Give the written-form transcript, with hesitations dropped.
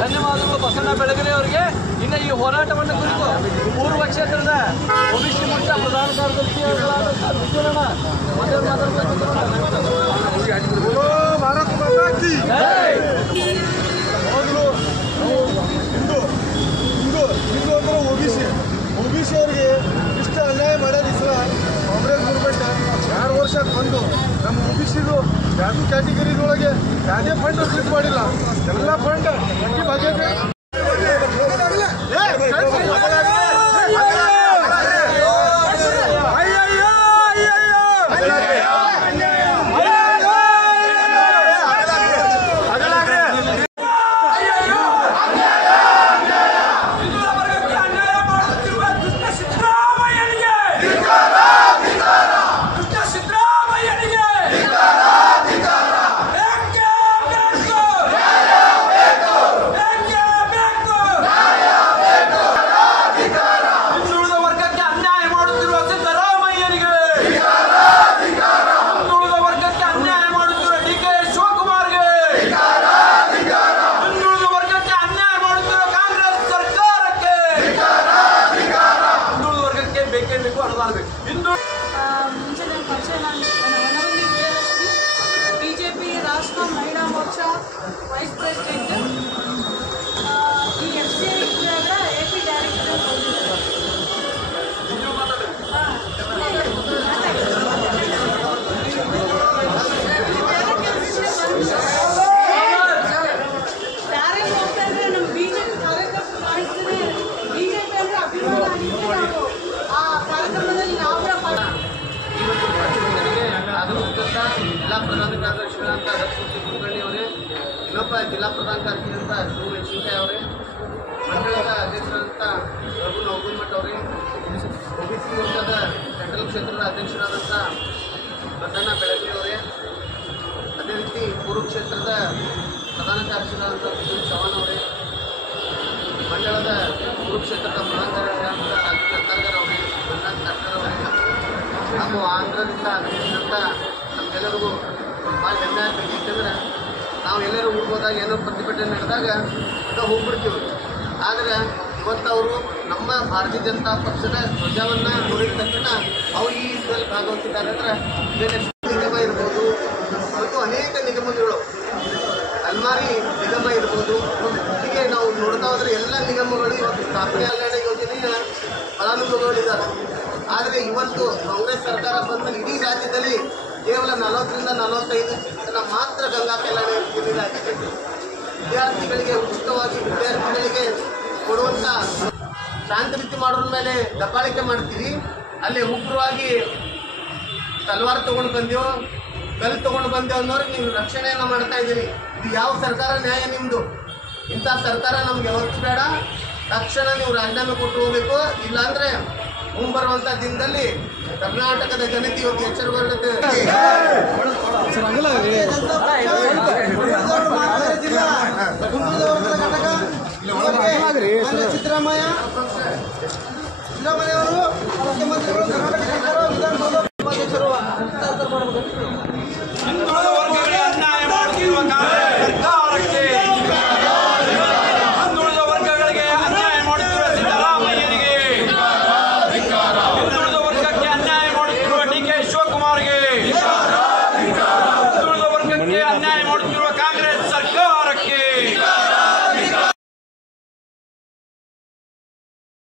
ಧನ್ಯವಾದಗಳು ಬಸಣ್ಣ ಬೆಳಗೆರೆ ಅವರಿಗೆ. ಇನ್ನು ಈ ಹೋರಾಟವನ್ನು ಕುರಿತು ಪೂರ್ವ ಕ್ಷೇತ್ರದ ಒಬಿಸಿ ಮೋರ್ಚಾ ಪ್ರಧಾನ ಕಾರ್ಯದರ್ಶಿಗಳಾದ ಭಾರತ್ ಮಾತಾ ಕಿ ಮೊದಲು ಹಿಂದೂ ಅಂದ್ರೆ ಒಬಿಸಿ ಅವ್ರಿಗೆ ಇಷ್ಟ ಅನ್ಯಾಯ ಮಾಡೋದು ಸಲ ಕಾಂಗ್ರೆಸ್ ಗೌರ್ಮೆಂಟ್ 2 ವರ್ಷ ಬಂದು ನಮ್ಮ ಒಬಿಸಿದು ಯಾವುದು ಕ್ಯಾಟಗರಿದೊಳಗೆ ಯಾವುದೇ ಫಂಡ್ ರಿಲೀಸ್ ಮಾಡಿಲ್ಲ. ಎಲ್ಲ ಫಂಡ್ ಅಕ್ಕಿ ಬಗ್ಗೆ बीजेपी राष्ट्र महिला मोर्चा वाइस प्रेसिडेंट एपी डायरेक्टर ಜಿಲ್ಲಾ ಪ್ರಧಾನ ಕಾರ್ಯದರ್ಶಿಗಳಂತ ಲಕ್ಷ್ಮೀ ಕುಲಕರ್ಣಿ ಅವರೇ, ಇನ್ನೊಬ್ಬ ಜಿಲ್ಲಾ ಪ್ರಧಾನ ಕಾರ್ಯದರ್ಶಿಗಳಂತ ಶಿವಶಂಕರ್ ಅವರೇ, ಮಂಡಳದ ಅಧ್ಯಕ್ಷರಾದಂಥ ರಘು ನೌಗುಲ್ಮಠ್ ಅವರೇ, ಒಬಿಸಿ ಮೋರ್ಚಾದ ಸೆಂಟ್ರಲ್ ಕ್ಷೇತ್ರದ ಅಧ್ಯಕ್ಷರಾದಂಥ ಬಸಣ್ಣ ಬೆಳಗೆರೆ ಅವರೇ, ಅದೇ ರೀತಿ ಪೂರ್ವ ಕ್ಷೇತ್ರದ ಪ್ರಧಾನ ಕಾರ್ಯದರ್ಶಿಗಳಾದಂಥ ಸುಧೀರ್ ಚವಾಣ್ ಅವರೇ, ಮಂಡಳದ ಪೂರ್ವ ಕ್ಷೇತ್ರದ ಪ್ರಧಾನ ಕಾರ್ಯದರ್ಶಿಗಳಾದಂಥ ರಾಜು ಕತ್ತಾರ್ಕರ್ ಅವರೇ, ರಂಗನಾಥ್ ಕಟ್ಕರ್ ಅವರೇ ಹಾಗೂ ಆಂಧ್ರದಿಂದ ಆಗಮಿಸಿದಂಥ ನಮಗೆಲ್ಲರಿಗೂ ಭಾಳ ಹೆಮ್ಮೆ ಆಗಬೇಕು. ಏಕೆಂದರೆ ನಾವು ಎಲ್ಲರೂ ಹೋಗೋದಾಗ ಏನೋ ಪ್ರತಿಭಟನೆ ನಡೆದಾಗ ಹೋಗ್ಬಿಡ್ತೀವಿ. ಆದರೆ ಇವತ್ತು ಅವರು ನಮ್ಮ ಭಾರತೀಯ ಜನತಾ ಪಕ್ಷದ ಧ್ವಜವನ್ನು ನೋಡಿದ ತಕ್ಷಣ ಅವರು ಈ ಇದರಲ್ಲಿ ಭಾಗವಹಿಸಿದ್ದಾರೆ. ಅಂದರೆ ನಿಗಮ ಇರ್ಬೋದು ಮತ್ತು ಅನೇಕ ನಿಗಮಗಳು, ಅಲ್ಮಾರಿ ನಿಗಮ ಇರ್ಬೋದು, ಹೀಗೆ ನಾವು ನೋಡ್ತಾ ಹೋದರೆ ಎಲ್ಲ ನಿಗಮಗಳು ಇವತ್ತು ಸ್ಥಾಪನೆ ಕಲ್ಯಾಣ ಯೋಜನೆಯ ಫಲಾನುಭವಿಗಳಿದ್ದಾರೆ. ಆದರೆ ಇವತ್ತು ಕಾಂಗ್ರೆಸ್ ಸರ್ಕಾರ ಬಂದ ಇಡೀ ರಾಜ್ಯದಲ್ಲಿ ಕೇವಲ 40ರಿಂದ 45 ಜನ ಮಾತ್ರ ಗಂಗಾ ಕಲ್ಯಾಣ ಯೋಜನೆ ಆಗಿದೆ. ವಿದ್ಯಾರ್ಥಿಗಳಿಗೆ ಉಚಿತವಾಗಿ ವಿದ್ಯಾರ್ಥಿಗಳಿಗೆ ಕೊಡುವಂಥ ಶಾಂತಿ ರೀತಿ ಮಾಡೋದ್ರ ಮೇಲೆ ದಬ್ಬಾಳಿಕೆ ಮಾಡ್ತೀವಿ. ಅಲ್ಲಿ ಉಗ್ರವಾಗಿ ತಲವಾರು ತೊಗೊಂಡು ಬಂದೆವು, ಕಲ್ಲು ತೊಗೊಂಡು ಬಂದೆವು ಅನ್ನೋರಿಗೆ ನೀವು ರಕ್ಷಣೆಯನ್ನು ಮಾಡ್ತಾ ಇದ್ದೀರಿ. ಇದು ಯಾವ ಸರ್ಕಾರ ನ್ಯಾಯ ನಿಮ್ಮದು? ಇಂಥ ಸರ್ಕಾರ ನಮ್ಗೆ ಯಾವತ್ತೂ ಬೇಡ. ತಕ್ಷಣ ನೀವು ರಾಜೀನಾಮೆ ಕೊಟ್ಟು ಹೋಗಬೇಕು. ಇಲ್ಲಾಂದರೆ ಮುಂಬರುವಂಥ ದಿನದಲ್ಲಿ ಕರ್ನಾಟಕದ ಜನತೆ ಇವತ್ತು ಎಚ್ಚರಗೊಳ್ಳುತ್ತೆ. ಸಿದ್ದರಾಮಯ್ಯ ಅವರು ಮುಖ್ಯಮಂತ್ರಿಗಳು, ಕರ್ನಾಟಕ ಸರ್ಕಾರ, ವಿಧಾನಸೌಧ ಉಪಾಧ್ಯಕ್ಷರು